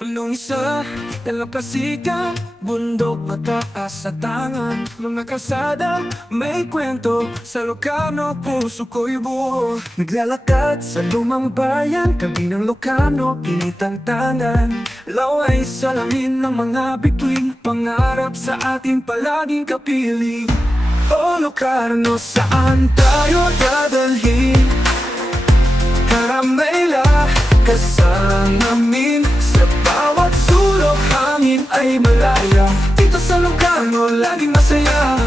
Nung isa, dalampasigan, bundok mataas sa tangan. Mga kalsada, may kwento, sa Ilocano, puso ko'y buo. Naglalakad sa lumang bayan, tabi ng Ilocano, initang tanan. Laway salamin ng mga bituin, pangarap sa ating palaging kapiling. O Ilocano, saan tayo dadalhin? Karamela, kasalamin. Sa bawat sulok, hangin ay malaya. Dito sa Ilocano, laging masaya.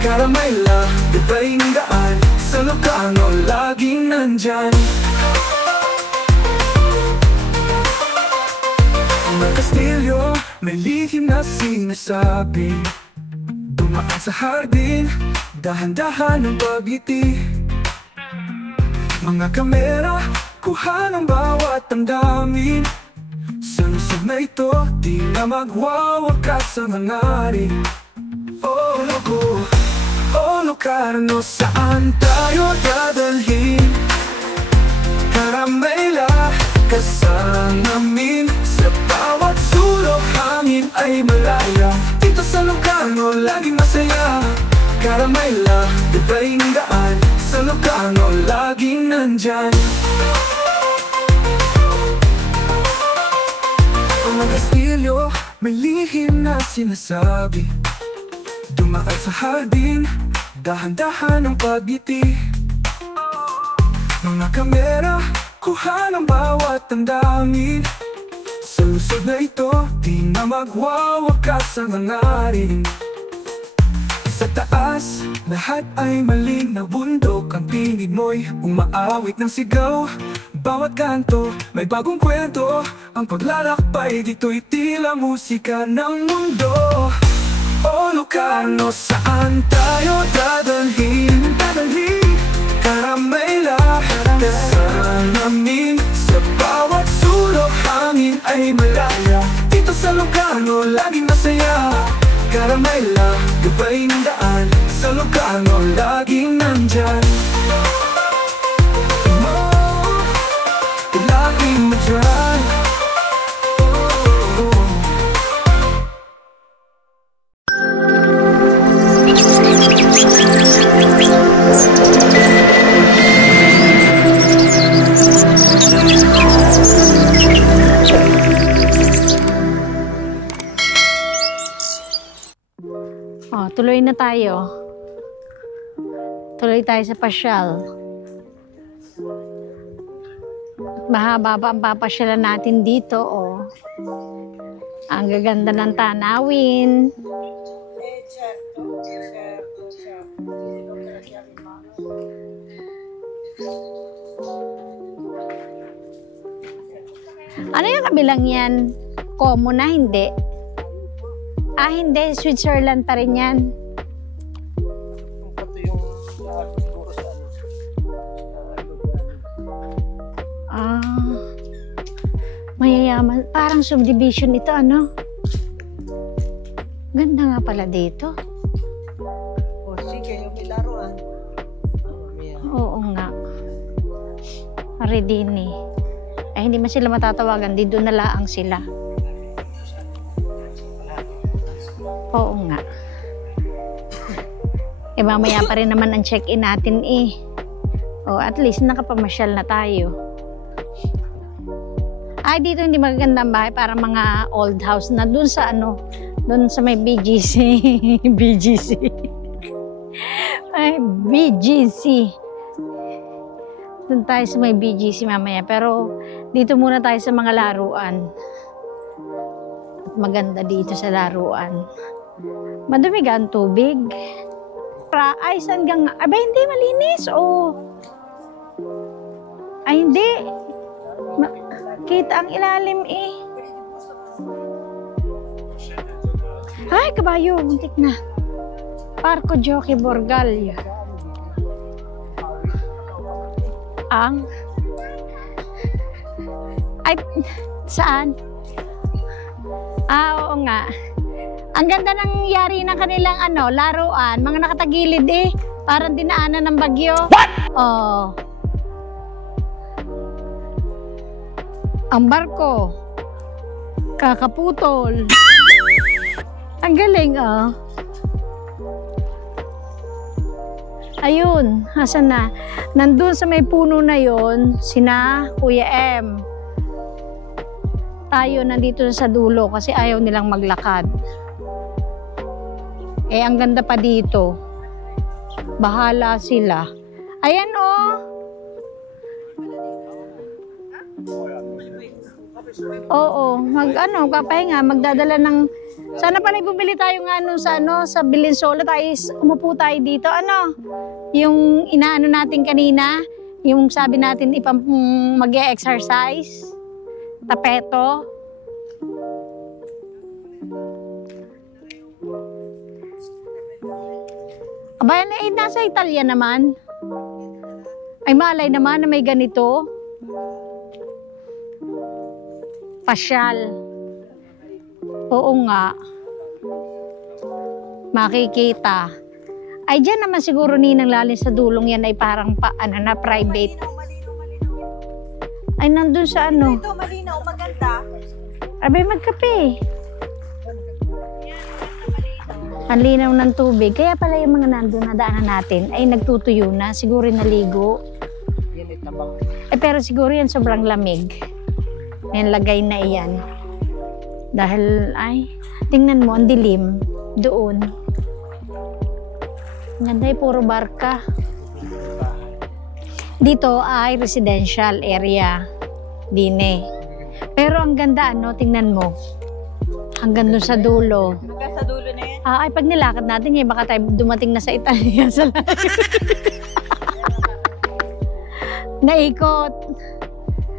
Karamela, ibaing daan. Sa Ilocano, laging nandyan. Mga Kastilyo, may lihim na sinasabi. Dumaan sa hardin, dahan-dahan ng pagiti. Mga kamera, kuha ng bawat damdamin. Sa lusog na ito, di na magwawakas ang hangarin. Oh Ilocano, saan tayo dadalhin? Karamela, kasalamin. Sa bawat sulok, hangin ay malaya. Dito sa Ilocano, laging masaya. Karamela, ibaing daan. Sa Ilocano, laging nandyan. Mga Kastilyo, may lihim na sinasabi. Dumaan sa hardin, dahan-dahan ang pagiti. Mga kamera, kuha ng bawat damdamin. Sa lusog na ito, di na magwawakas ang hangarin. Sa taas, lahat ay maling na bundok. Ang tingin mo'y umaawit ng sigaw. Bawat kanto, may bagong kwento. Ang paglalakbay, dito'y tila musika ng mundo. O Ilocano, saan tayo dadalhin? Karamela, kasalamin. Sa bawat sulok, hangin ay malaya. Dito sa Ilocano, laging masaya. Karamela, ibaing daan. Sa Ilocano, laging nandyan. Laging madyan. Tuloy na tayo. Tuloy tayo sa pasyal. Mahaba pa ang papasyalan natin dito, oh. Ang gaganda ng tanawin. Ano yung kabilang yan? Como na, hindi? Ah, hindi. Switzerland pa rin yan. Ah, mayayaman. Parang subdivision ito, ano? Ganda nga pala dito. O, sige, yung ilaruan. Oo nga. Redini. Ay, hindi man sila matatawagan. Dito na laang sila. Oo nga. Eh, mamaya pa rin naman ang check-in natin eh. O, at least nakapamasyal na tayo. Ay, dito hindi magaganda ang bahay. Para mga old house na dun sa ano, dun sa may BGC. BGC. Ay, BGC. Dun tayo sa may BGC mamaya. Pero, dito muna tayo sa mga laruan. At maganda dito sa laruan. Madumi ka ang tubig. Ay, saan gang... Aba, hindi, malinis. Oh. Ay, hindi. Kita ang ilalim eh. Ay, kabayo. Muntik na. Parco Jockey Borgal. Ang... Ay, saan? Ah, oo nga. Ang ganda ng yari ng kanilang ano, laruan. Mga nakatagilid eh. Parang dinaanan ng bagyo. What? Oh. Ang barko. Kakaputol. Ang galing, ah. Ayun, asan na? Nandun sa may puno na yon, sina Kuya M. Tayo nandito sa dulo kasi ayaw nilang maglakad. Eh, ang ganda pa dito. Bahala sila. Ayan, oh. Oo, kapahinga, magdadala ng sana pala bumili tayo nga sa Bilinsola tayo, umupo tayo dito. Yung inaano natin kanina, yung sabi natin mag-exercise, tapeto. Aba, nasa Italia naman. Ay, malay naman na may ganito. Pasyal. Oo nga. Makikita. Ay, dyan naman siguro ninang lalin sa dulong yan ay parang na private. Ay, nandun sa ano. Ito, malinaw, maganda. Abay, magkape. Ang linaw ng tubig. Kaya pala yung mga nandun na daanan natin ay nagtutuyo na. Siguro naligo. Ay, pero siguro yan sobrang lamig. Yan, lagay na iyan. Dahil, ay, tingnan mo, ang dilim. Doon. Ganda, puro barka. Dito ay residential area. Dine. Pero ang ganda, tingnan mo. Hanggang doon sa dulo. Hanggang sa dulo na yan. Ay, pag nilakad natin, baka tayo dumating na sa Italia. Naikot.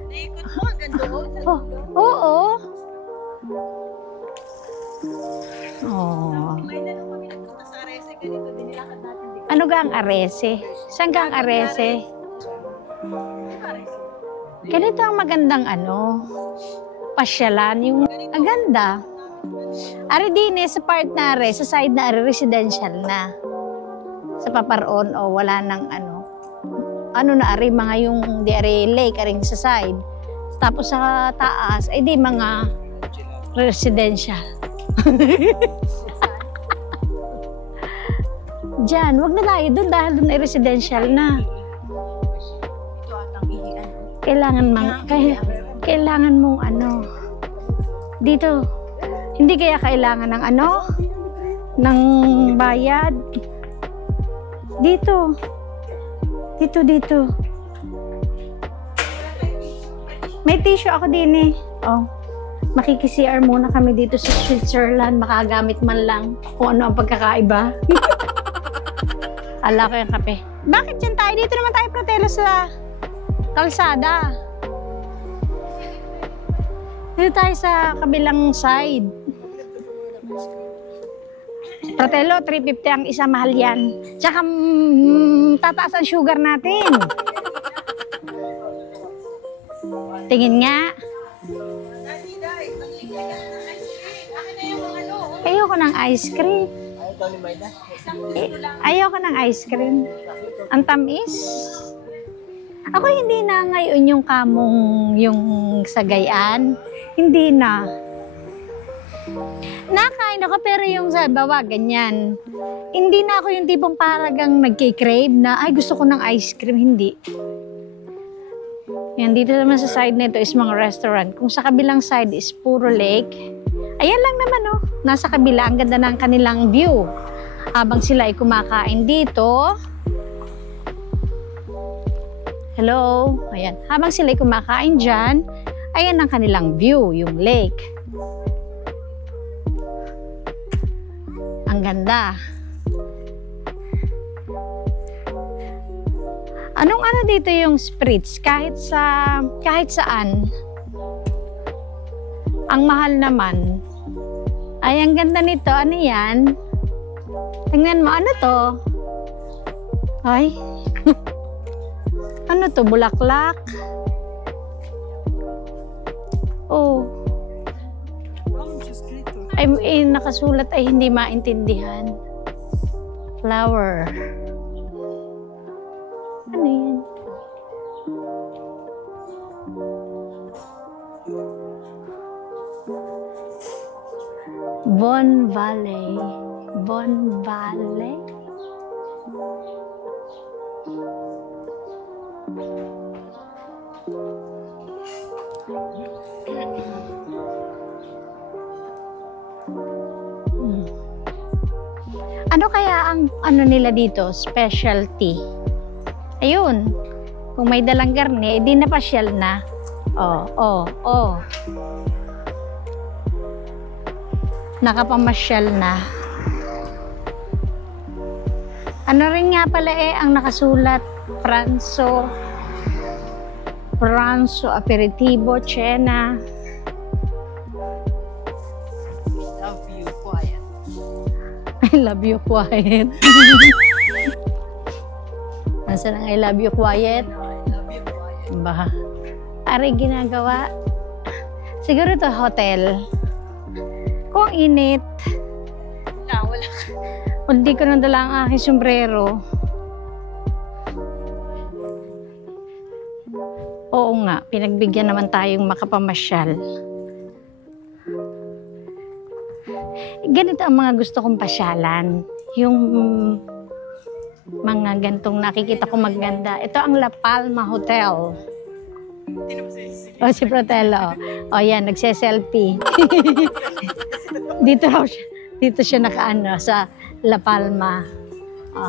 Naikot mo hanggang doon sa Oh, dulo. oo. Oh. May nanong kami nagpunta sa Arese, ganito din nilakad natin dito. Ano ga ang Arese? Saan ga ang Arese? Ganito ang magandang pasyalan. Yung ang ganda. Ari din sa part na sa side na residential na. Sa Paparoon wala nang na ari mga yung di ari lake aring sa side. Tapos sa taas ay di mga residential. Diyan, wag na tayo doon dahil doon ay residential na. Ito atang ihian. Kailangan mong dito. Hindi kaya kailangan ng ng bayad. Dito. May tissue ako din Oh. Makiki-CR muna kami dito sa Switzerland. Makagamit man lang kung ano ang pagkakaiba. Ala ko yung kape. Bakit dyan tayo? Dito naman tayo protelo sa kalsada. Dito tayo sa kabilang side. Protelo, 350 ang isa, mahal yan. Tsaka tataas ang sugar natin. Tingin nga. Ayoko ng ice cream. Ayoko ng ice cream. Ang tamis. Ako hindi na ngayon yung yung sagayan. Hindi na. Nakain ako pero yung sa bawa ganyan. Hindi na ako yung tipong paragang nagki-crave na ay gusto ko ng ice cream. Hindi. Yan, dito naman sa side nito is mga restaurant. Kung sa kabilang side is puro lake. Ayan lang naman nasa kabila, ang ganda ng kanilang view. Habang sila ay kumakain dito. Hello? Ayan. Habang sila ay kumakain dyan, ayan ang kanilang view, yung lake. Ang ganda. Anong dito yung spritz? Kahit saan. Ang mahal naman. Ay, ang ganda nito. Ano yan? Tingnan mo, ano to? Ay. Ano to? Bulaklak? Oh. Ay, nakasulat ay hindi maintindihan. Flower. Ano yan? Bon Valley. Bon Valley. Ano kaya ang ano nila dito? Specialty. Ayun. Kung may dalang garne, di na pasyal na. Oh. Nakapamasyal na. Ano rin nga pala ang nakasulat? Pranzo Aperitivo Cena. Love you, quiet. I love you quiet. Nasaan ang I love you quiet? I love you, quiet. Bah. Ari ginagawa. Siguro ito hotel. Kung init. Wala. Hindi ko nang dala ang aking sombrero. Oo nga, pinagbigyan naman tayong makapamasyal. Ganito ang mga gusto kong pasyalan. Yung mga gantong nakikita ko maganda. Ito ang La Palma Hotel. O, si Fratello. O, yan, nagse-selfie. Dito siya nakaano sa La Palma. O.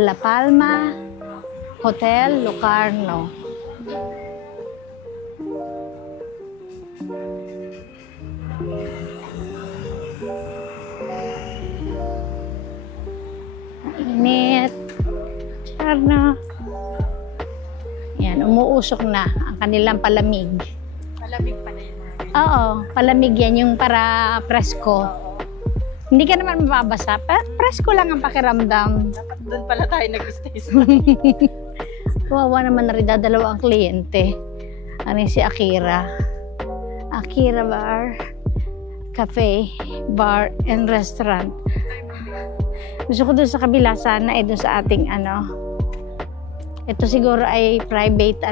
La Palma Hotel Locarno. Init. Charna. Yan, umuusok na ang kanilang palamig. Malamig pa na yun. Oo, palamig yan, yung para presko. Hindi ka naman mababasa. Presko lang ang pakiramdam. Dapat doon pala tayo nag-stay. Kawawa naman na rin dadalawa ang kliyente. Ano yung si Akira? Akira Bar, Cafe, Bar, and Restaurant. Gusto ko doon sa kabila sana doon sa ating ano. Ito siguro ay private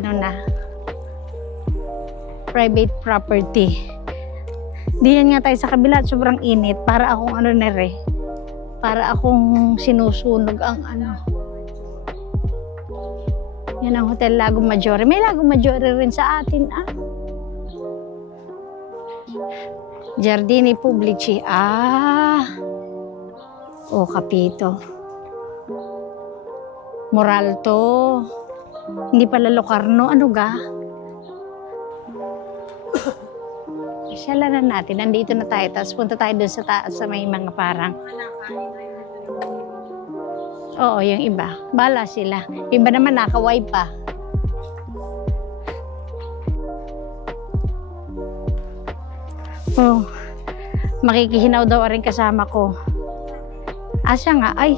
private property. Diyan nga tayo sa kabila, sobrang init. Para akong para akong sinusunog ang ano. Yan ang Hotel Lago Maggiore. May Lago Maggiore rin sa atin, Giardini Pubblici. O, Capito. Moralto. Hindi pala Locarno. Ano ga? Syalan na natin. Nandito na tayo. Tapos punta tayo doon sa taas sa may mga parang. Oo, yung iba. Bala sila. Iba naman nakaway pa. Oh, makikihinaw daw rin kasama ko. Asya nga, ay.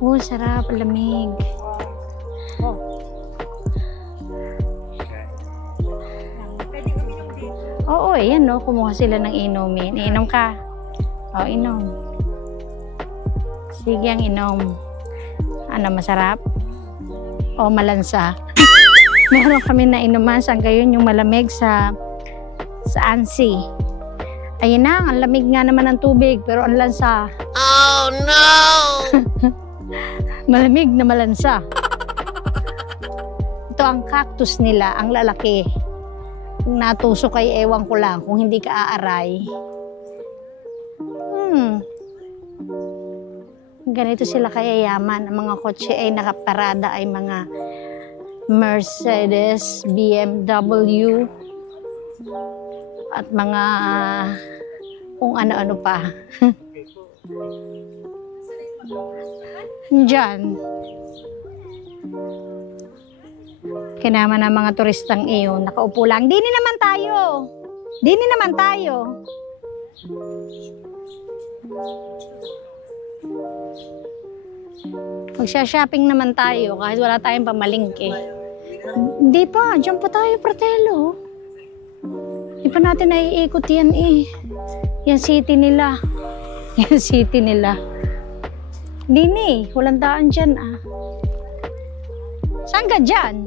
Oh, sarap, lamig. Oo, yan no, kumuha sila ng inumin. Inom ka. O, inom. Sige, ang inom. Ano, masarap? O, malansa? Meron kami na inuman sa gayon yung malamig sa Ansi. Ayun na, ang lamig nga naman ng tubig, pero ang lansa. Oh no! Malamig na malansa. Ito ang cactus nila, ang lalaki. Kung natusok ay ewan ko lang, kung hindi ka aaray. Ganito sila kayayaman. Ang mga kotse ay nakaparada ay mga Mercedes, BMW, at mga kung ano-ano pa. Diyan. Kinama ng mga turistang iyon. Nakaupo lang. Dini naman tayo. Dini naman tayo. Magsha-shopping naman tayo kahit wala tayong pamalingke. Hindi pa. Diyan pa tayo, Fratello. Hindi pa natin naiikot yan Yan city nila. Yan city nila. Dini, walang daan dyan Saan ka dyan?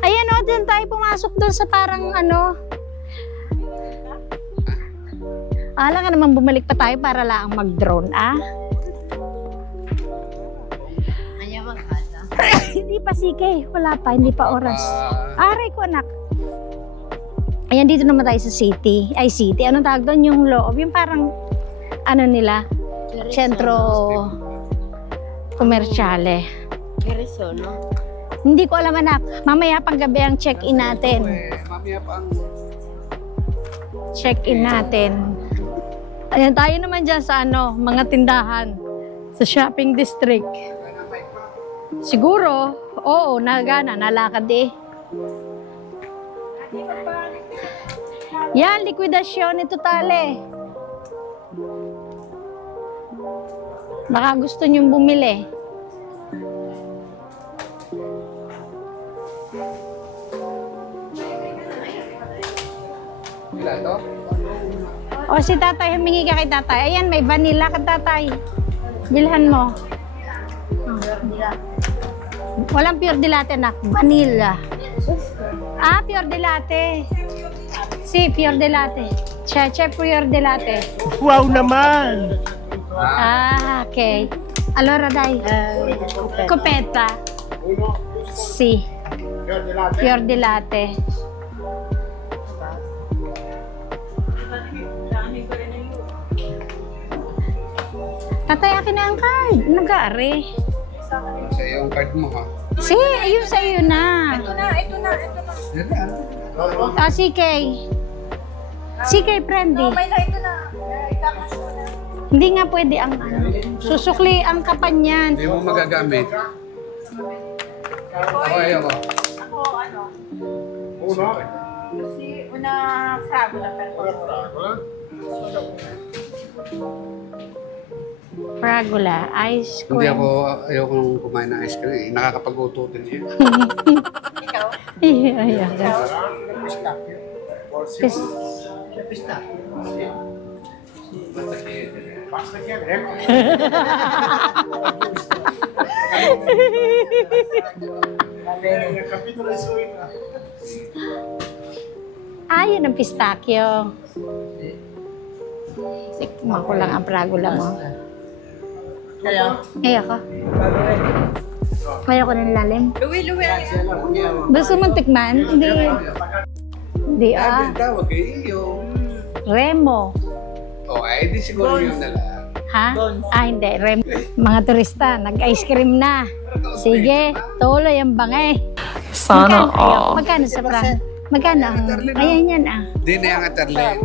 Ayan o, dyan tayo pumasok doon sa parang ano. Ala nga naman bumalik pa tayo para lang mag-drone, ah. Ayaw magkasa. Hindi pa sige, wala pa, hindi pa oras. Aray ko anak. Ayan, dito naman tayo sa city. Ay, city. Anong tawag doon? Yung loob. Yung parang, ano nila? Sentro komersyale. Kerisono. Hindi ko alam anak. Mamaya pang gabi ang check-in natin. Mamaya pang... Check-in natin. Ayan, tayo naman dyan sa ano, mga tindahan. Sa shopping district. Siguro, oo, nagana, nalakad eh. Yan, likwidasyon ito tali. Baka gusto nyong bumili. Wala to? O si tatay, humingi ka kay tatay. Ayan, may vanilla ka tatay. Bilhan mo. Walang pure de latte na. Vanilla. Ah, pure de latte. Si, pure de latte. Cheche, pure de latte. Wow naman! Ah, okay. Allora dai. Copetta. Si. Pure de latte. Tatay, akin na ang card. Nag-aari. Sa yung card mo ha? Si, ayun sa iyo na. Ito na. Ah, CK. CK, friendly. May na ito na. Ikakas mo na. Hindi nga pwede ang ano. Susukli ang kapan yan. Hindi mo magagamit. Ako, ayoko. Ako, ano? Kasi una frago na pero. Fragula, ice Hindi cream. ako, ayoko nung kumain ng ice cream. Nakakapag-ututin niya. Ikaw? Iya. Yun ang pistachio. Tikman ko lang ang fragula mo. Ayoko. Ayoko ng lalim. Luwi. Gusto mong tikman? Hindi. Hindi Tawag eh, yung... Remo. Oh, ay, di siguro yun na lang. Ha? Hindi. Remo. Mga turista, nag-ice cream na. Sige, tuloy ang bangay. Sana all. Magkano sa pra? Magkano? Ayan yan ah. Di na yung atarlen.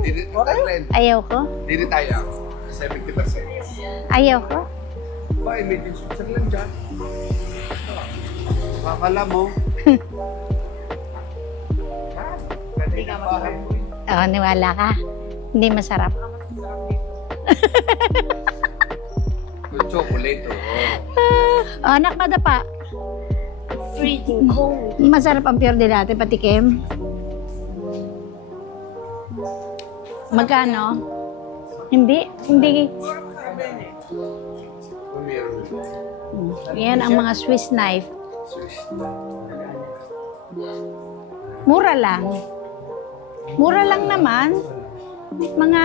Ayaw ko. Di na tayo. 70%. Ayaw ko. Ba, may din Switzerland dyan. Makakala mo. Pwede na bahay mo. Oo, niwala ka. Hindi masarap. Yung chocolate, Anak, madapa. Freezing cold. Masarap ang pure de latte, patikim. Magkano? Hindi. Yan ang mga Swiss knife. Mura lang. Mura lang naman. Mga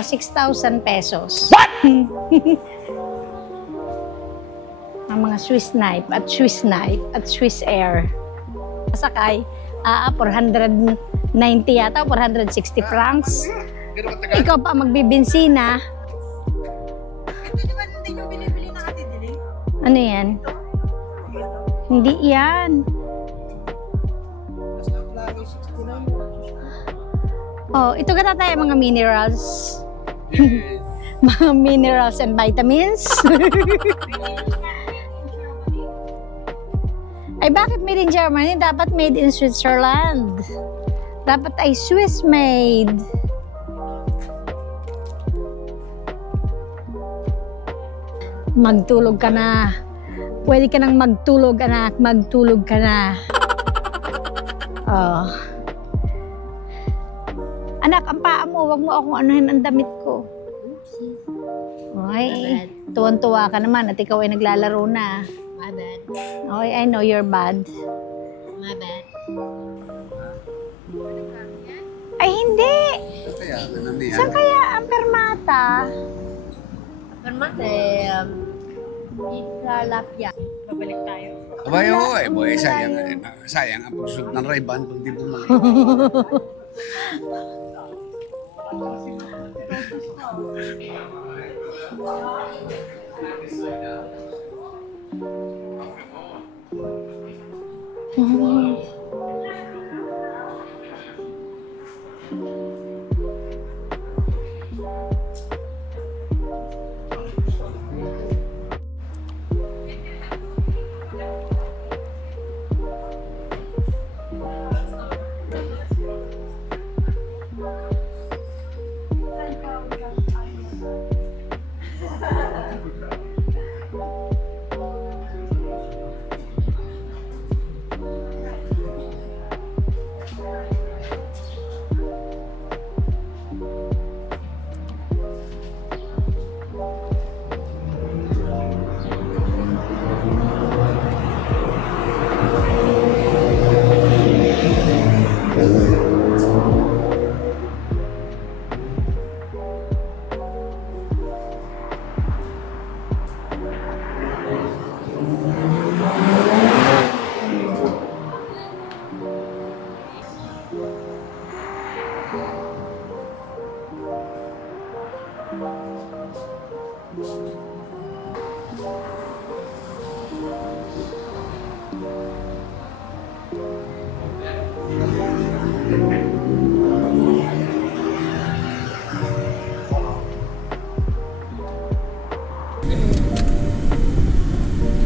6,000 pesos. What? Ang mga Swiss knife at Swiss Air. Sakay, 490 yata, 460 francs. Ikaw pa magbibinsina. Ito di ba hindi nyo binibili ng Ate Diling? Ano yan? Hindi yan. Oh, ito ka tayo mga minerals. Mga minerals and vitamins. Ay, bakit made in Germany? Dapat made in Switzerland. Dapat ay Swiss made. Magtulog ka na. Pwede ka nang magtulog, anak. Magtulog ka na. Oh. Anak, ang paa mo. Huwag mo akong anuhin ang damit ko. Ay, tuwan-tuwa ka naman at ikaw ay naglalaro na. My bad. Okay, I know you're bad. My bad. hindi. Kaya, ano yan? Saan kaya ang permata? Permate, ilalapya. Babalik tayo. Abay, oo, boy, sayang. Sayang ang pagsuot ng Ray-Ban pag di bumalik.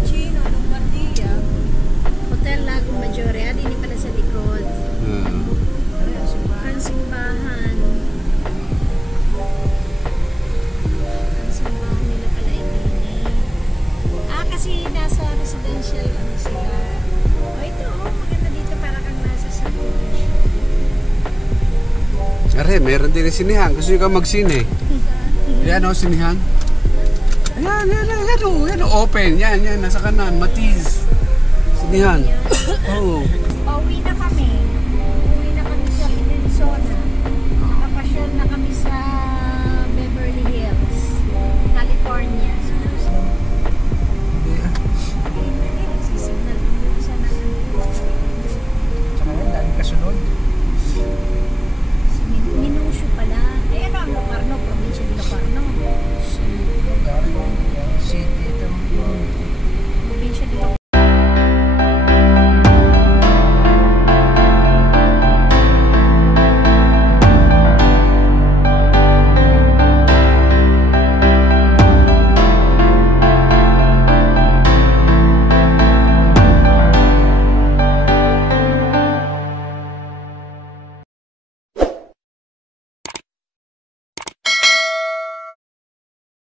Chino, Lombardia. Hotel Lago Maggiore. Ah, dini pala sa likod. Ang simbahan. Ang simbahan nila pala ay dini. Ah, kasi nasa residential ano sila. Oh, ito oh, maganda dito para kang nasa subdivision. Are, meron din yung sinihan. Gusto nyo ka magsine. Yan o, sinihan. Ayan, yan o, open. Yan, nasa kanan. Matiz. Sinihan. Oo.